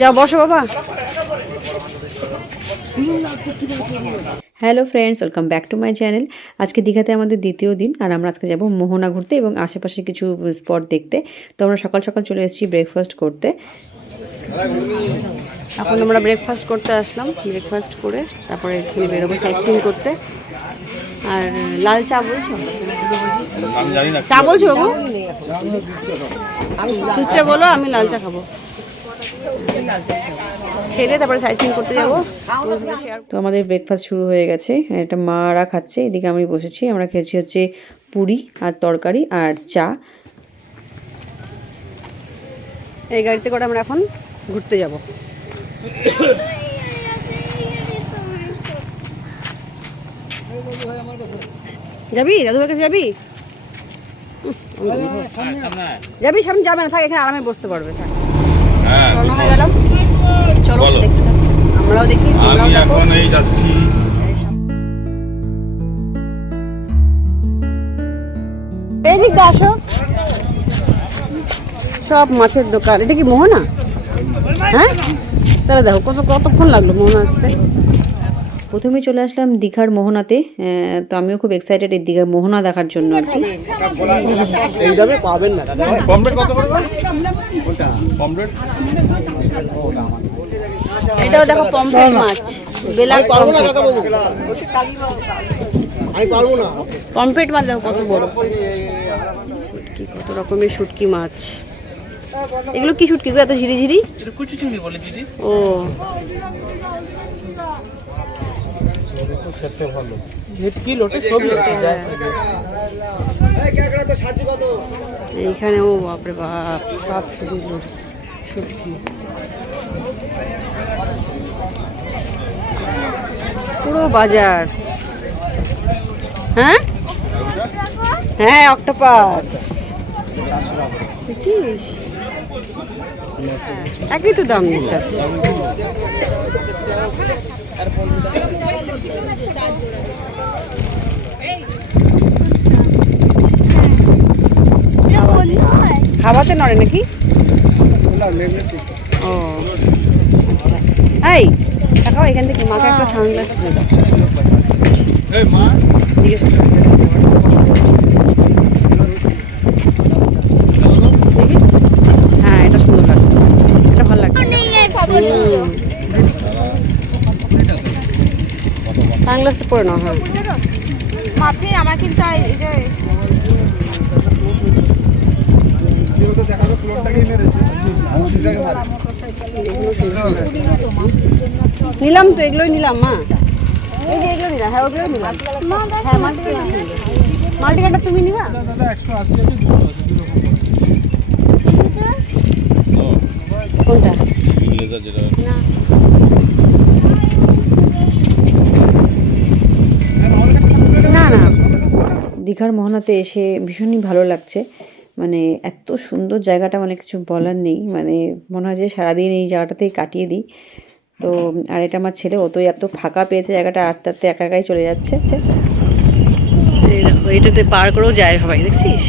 যাও বসো বাবা। Hello friends welcome back to my channel. আজকে দীঘাতে আমাদের দ্বিতীয় দিন আর আমরা আজকে যাব মোহনা ঘুরতে এবং আশেপাশে কিছু স্পট দেখতে। তো আমরা সকাল সকাল চলে এসেছি ব্রেকফাস্ট করতে। এখন আমরা ব্রেকফাস্ট করতে আসলাম ব্রেকফাস্ট করে তারপরে এখানে বেরোবো সাইট সিন করতে। আর লাল চা বলছো? আমি জানি না। চা বলছো বাবু? দুধ চা বলো আমি লাল চা খাব। খেলে তারপরে সাইট সিন করতে যাব। তো আমাদের ব্রেকফাস্ট শুরু হয়ে গেছে। এটা মারা খাচ্ছে। এদিকে আমি বসেছি। আমরা খেয়েছি হচ্ছে পুরি আর তরকারি আর চা। এই গাড়িতে করে আমরা এখন ঘুরতে যাব। যাবি? দাদুর কাছে যাবি? যাবি? সামনে যাবে না। থাক এখানে আরামে বসতে পারবে। থাক। হ্যাঁ রওনা গেলাম। চলো দেখতে থাকো। আমরাও দেখি আমি এখন এই যাচ্ছি। এদিক দিয়ে আসো। সব মাছের দোকান। এটা কি মোহনা? হ্যাঁ? তাহলে দেখো কত কতক্ষণ লাগল মোহনা আসতে? প্রথমে চলে আসলাম দীঘার মোহনাতে তো আমিও খুব এক্সাইটেড এই দীঘার মোহনা দেখার জন্য আর কি। এই দামে পাবেন না দাদা। কত করে পমপ্লেট এটাও দেখো পমফ্রেট মাছ বেলার পারব না কাকা বাবু। আমি পারব না। পমফ্রেট মাছ দেখো কত বড়। কি কত রকমের শুটকি মাছ। এগুলো কি শুটকি গো এত ঝিরি ঝিরি কুচি চিংড়ি বলে দিদি। ও। ভেটকি লোটে সব লোটে। যায় এইখানে ও বাপরে বাপ সব শুধু শুটকি পুরো বাজার। হ্যাঁ? হ্যাঁ অক্টোপাস। বুঝছিস হ্যাঁ, একই তো দাম যাচ্ছে হাওয়াতে নড়ে নাকি? ও আচ্ছা। এই দেখাও এখান থেকে মাকে একটা সানগ্লাস কিনে দাও। এই মা। জিজ্ঞেস করো। দেখি? হ্যাঁ এটা সুন্দর লাগছে এটা ভালো লাগছে সানগ্লাসটা পরে নাও হ্যাঁ। মাপি আমার কিন্তু এই যে নিলাম তো এগুলোই নিলাম মা। এই যে এগুলো নিলাম হ্যাঁ ওগুলোই নিলাম হ্যাঁ মাল্টি মাল্টি কার্ডটা তুমি নিবা? কোনটা? যেটা দীঘার মোহনাতে এসে ভীষণই ভালো লাগছে। মানে এত সুন্দর জায়গাটা মানে কিছু বলার নেই। মানে মনে হয় যে সারাদিন এই জায়গাটাতেই কাটিয়ে দিই। তো, আর এটা আমার ছেলে, ও তো এত ফাঁকা পেয়েছে জায়গাটা আটতে আটতে একা একাই চলে যাচ্ছে। দেখো এইটাতে পার করেও যায় সবাই, দেখছিস?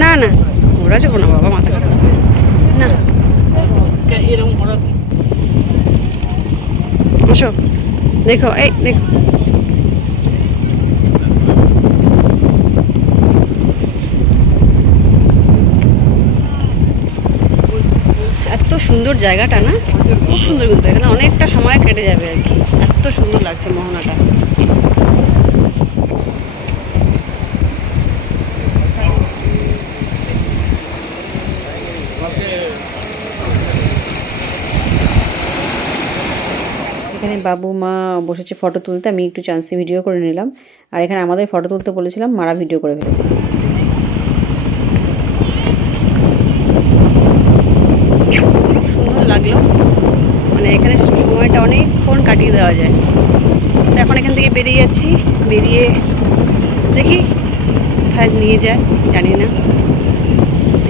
না না, ওরা যাব না, বাবা, মাথা না। আসো, দেখো, এই, দেখো এত সুন্দর জায়গাটা না? খুব সুন্দর কিন্তু এখানে অনেকটা সময় কেটে যাবে আর কি। এত সুন্দর লাগছে মোহনাটা। এখানে বাবু, মা বসেছে ফটো তুলতে, আমি একটু চান্সে ভিডিও করে নিলাম। আর এখানে আমাদের ফটো তুলতে বলেছিলাম, মারা ভিডিও করে ফেলেছে সুন্দর লাগল মানে এখানে সময়টা অনেকক্ষণ কাটিয়ে দেওয়া যায় তো বেরিয়ে যাচ্ছি বেরিয়ে দেখি কোথায় নিয়ে যায় জানি না।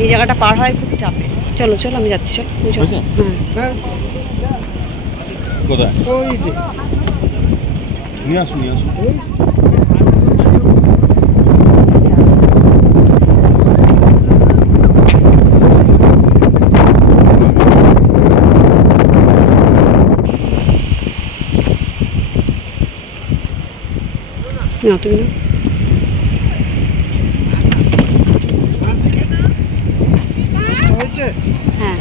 এই জায়গাটা পার হয় খুব চাপে চলো চলো আমি যাচ্ছি চলো চলো। হ্যাঁ কোথায়? ওই যে। নিয়ে আসুন নিয়ে আসুন না। হ্যাঁ।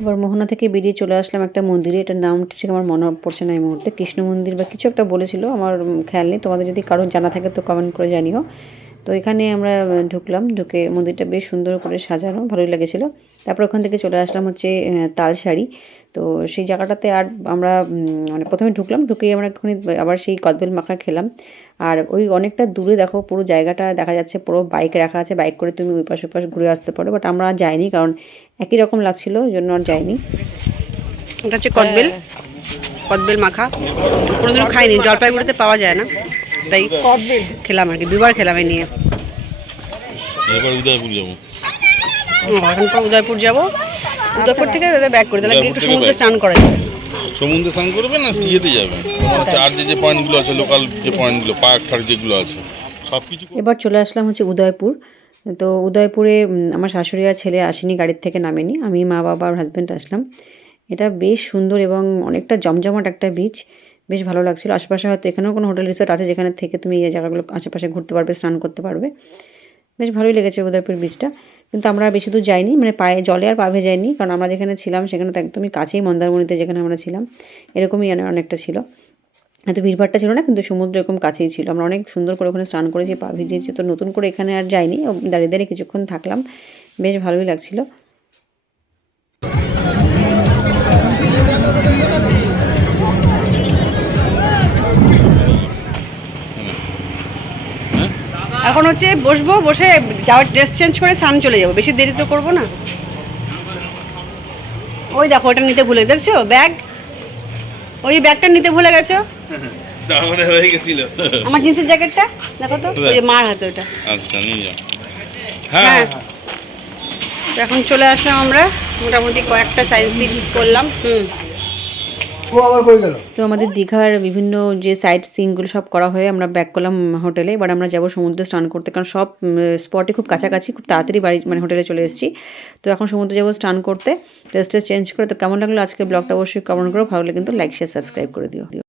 এবার মোহনা থেকে বেরিয়ে চলে আসলাম একটা মন্দিরে। এটার নাম ঠিক আমার মনে পড়ছে না এই মুহূর্তে। কৃষ্ণ মন্দির বা কিছু একটা বলেছিল, আমার খেয়াল নেই। তোমাদের যদি কারোর জানা থাকে তো কমেন্ট করে জানিও। তো এখানে আমরা ঢুকলাম, ঢুকে মন্দিরটা বেশ সুন্দর করে সাজানো, ভালোই লেগেছিল। তারপর ওখান থেকে চলে আসলাম হচ্ছে তালসারি তো সেই জায়গাটাতে আর আমরা মানে প্রথমে ঢুকলাম, ঢুকেই আমরা একটুখানি আবার সেই কদবেল মাখা খেলাম। আর ওই অনেকটা দূরে দেখো, পুরো জায়গাটা দেখা যাচ্ছে, পুরো বাইক রাখা আছে, বাইক করে তুমি ওই পাশ ওই পাশ ঘুরে আসতে পারো। বাট আমরা যাইনি, কারণ একই রকম লাগছিল, ওই জন্য আর যাইনি। কদবেল কদবেল মাখা। কোনোদিনও খাইনি, জলপাইগুড়িতে পাওয়া যায় না। তাই কদবেল খেলাম আর কি দুবার খেলাম এই নিয়ে। এবার উদয়পুর যাব। এখন পর উদয়পুর যাব। উদয়পুর থেকে ব্যাক করে তাহলে একটু সমুদ্রে স্নান করা যাবে। সমুদ্রে স্নান করবে না? ইয়েতে যাবে। তোমার চার্জে যে পয়েন্টগুলো আছে লোকাল যে পয়েন্টগুলো পার্ক যেগুলো আছে সব কিছু এবার চলে আসলাম হচ্ছে উদয়পুর। তো উদয়পুরে আমার শাশুড়ি আর ছেলে আসেনি গাড়ির থেকে নামেনি। আমি মা বাবা আর হাজব্যান্ড আসলাম। এটা বেশ সুন্দর এবং অনেকটা জমজমাট একটা বিচ বেশ ভালো লাগছিল। আশেপাশে হয়তো এখানেও কোনো হোটেল, রিসোর্ট আছে যেখানে থেকে তুমি এই জায়গাগুলো আশেপাশে ঘুরতে পারবে, স্নান করতে পারবে। বেশ ভালোই লেগেছে উদয়পুর বিচটা কিন্তু আমরা বেশি দূর যাইনি মানে পায়ে, জলে আর পা ভেজাইনি, কারণ আমরা যেখানে ছিলাম সেখানে তো একদমই কাছেই মন্দারমণিতে যেখানে আমরা ছিলাম, এরকমই অনে- অনেকটা ছিল। এত ভিড়ভাড়টা ছিল না, কিন্তু সমুদ্র এরকম কাছেই ছিল। আমরা অনেক সুন্দর করে ওখানে স্নান করেছি, পা ভিজিয়েছি, তো নতুন করে এখানে আর যাইনি দাঁড়িয়ে দাঁড়িয়ে কিছুক্ষণ থাকলাম। বেশ ভালোই লাগছিল। এখন হচ্ছে বসবো বসে যাওয়ার ড্রেস চেঞ্জ করে স্নান চলে যাব। বেশি দেরি তো করব না। ওই দেখো ওটা নিতে ভুলে দেখছ ব্যাগ? ওই ব্যাগটা নিতে ভুলে গেছো? হয়ে গেছিল। আমার জিন্সের জ্যাকেটটা? দেখো তো ওই মার হাতে ওটা। আচ্ছা নিয়ে যাও। হ্যাঁ। হ্যাঁ। এখন চলে আসলাম আমরা। মোটামুটি কয়েকটা সাইন্স করলাম। হুম। তো আমাদের দীঘার বিভিন্ন যে সাইট সিনগুলো সব করা হয়ে আমরা ব্যাক করলাম হোটেলে এবার আমরা যাব সমুদ্রে স্নান করতে, কারণ সব স্পটে খুব কাছাকাছি, খুব তাড়াতাড়ি বাড়ি মানে হোটেলে চলে এসেছি। তো এখন সমুদ্রে যাব স্নান করতে। ড্রেস চেঞ্জ করে। তো কেমন লাগল আজকে ব্লগটা অবশ্যই কমেন্ট করো। ভালো লাগলে কিন্তু লাইক শেয়ার সাবস্ক্রাইব করে দিও।